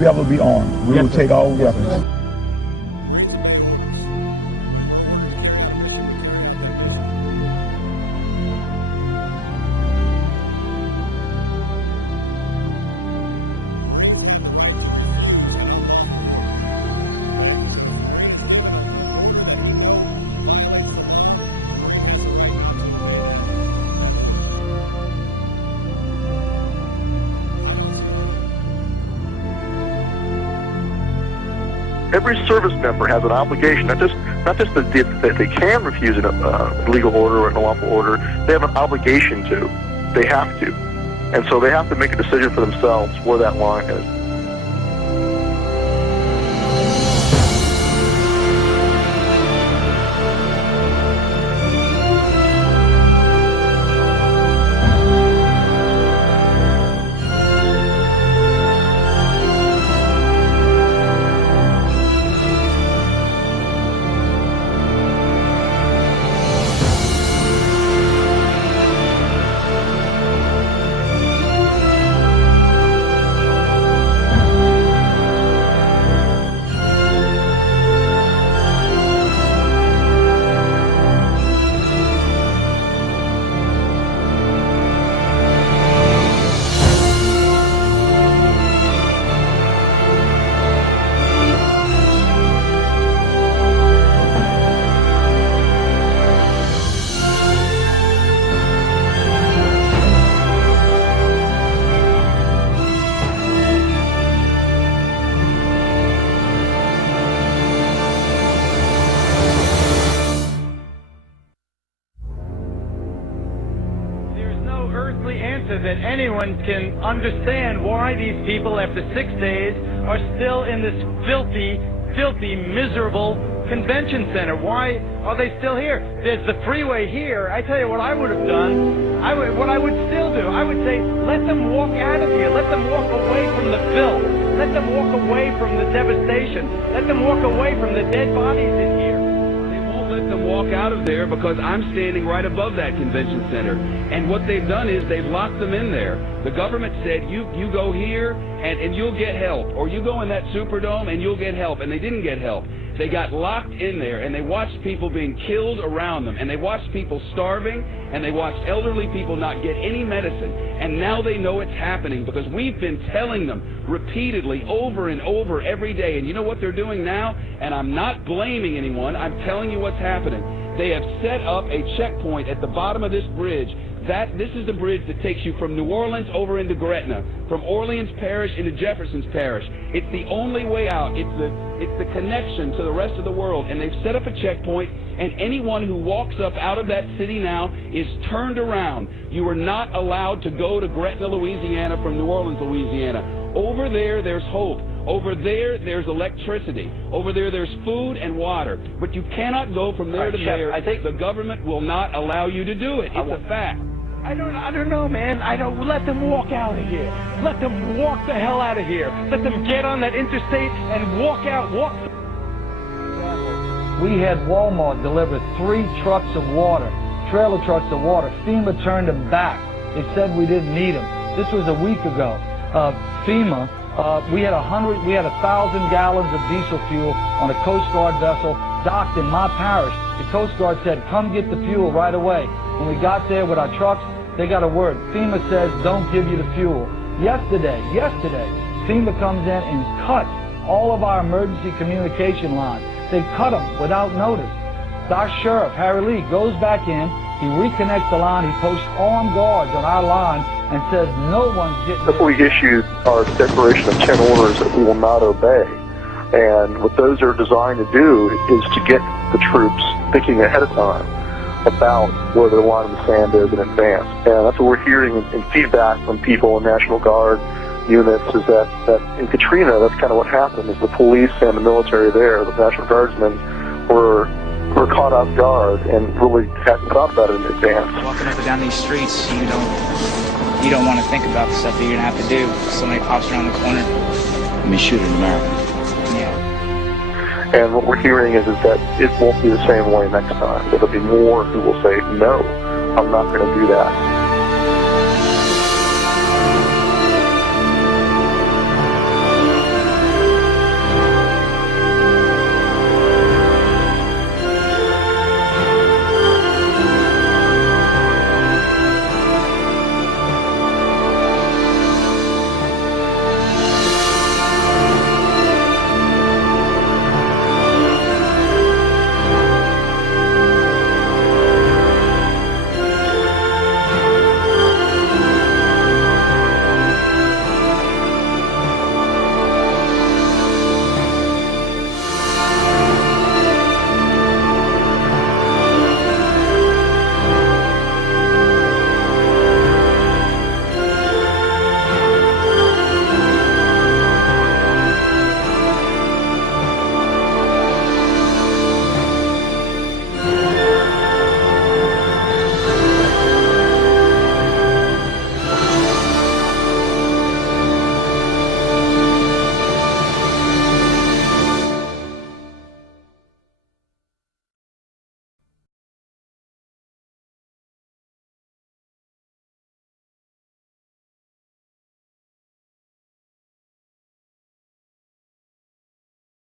be able to be armed. We will take all weapons. Every service member has an obligation, not just that they can refuse a legal order or an unlawful order. They have an obligation to. They have to. And so they have to make a decision for themselves where that line is. That anyone can understand why these people, after 6 days, are still in this filthy, miserable convention center. Why are they still here? There's the freeway here. I tell you what I would have done, what I would still do, I would say, let them walk out of here. Let them walk away from the filth. Let them walk away from the devastation. Let them walk away from the dead bodies in here. Let them walk out of there because I'm standing right above that convention center. And what they've done is they've locked them in there. The government said, you go here and you'll get help. Or you go in that Superdome and you'll get help. And they didn't get help. They got locked in there and they watched people being killed around them. And they watched people starving. And they watched elderly people not get any medicine. And now they know it's happening because we've been telling them repeatedly over and over every day. And you know what they're doing now? And I'm not blaming anyone. I'm telling you what's happening. They have set up a checkpoint at the bottom of this bridge. This is the bridge that takes you from New Orleans over into Gretna, from Orleans Parish into Jefferson's Parish. It's the only way out. It's the connection to the rest of the world. And they've set up a checkpoint, and anyone who walks up out of that city now is turned around. You are not allowed to go to Gretna, Louisiana from New Orleans, Louisiana. Over there, there's hope. Over there, there's electricity. Over there, there's food and water. But you cannot go from there to there. I think the government will not allow you to do it. It's a fact. I don't know, man. Let them walk out of here. Let them walk the hell out of here. Let them get on that interstate and walk out. We had Walmart deliver 3 trucks of water, trailer trucks of water. FEMA turned them back. They said we didn't need them. This was a week ago. FEMA, we had 1,000 gallons of diesel fuel on a Coast Guard vessel docked in my parish. The Coast Guard said, come get the fuel right away. When we got there with our trucks, they got a word. FEMA says, don't give you the fuel. Yesterday, FEMA comes in and cuts all of our emergency communication lines. They cut them without notice. Our sheriff, Harry Lee, goes back in, he reconnects the line, he posts armed guards on our line and says no one's getting... That's why we issued our declaration of 10 orders that we will not obey. And what those are designed to do is to get the troops thinking ahead of time about where the line in the sand is in advance. And that's what we're hearing in feedback from people in National Guard units is that in Katrina, that's kind of what happened, is the police and the military there, the National Guardsmen, were caught off guard and really hadn't thought about it in advance. Walking up and down these streets, you don't want to think about the stuff that you're going to have to do. Somebody pops around the corner. Let me shoot an American. Yeah. And what we're hearing is that it won't be the same way next time. There'll be more who will say, no, I'm not going to do that.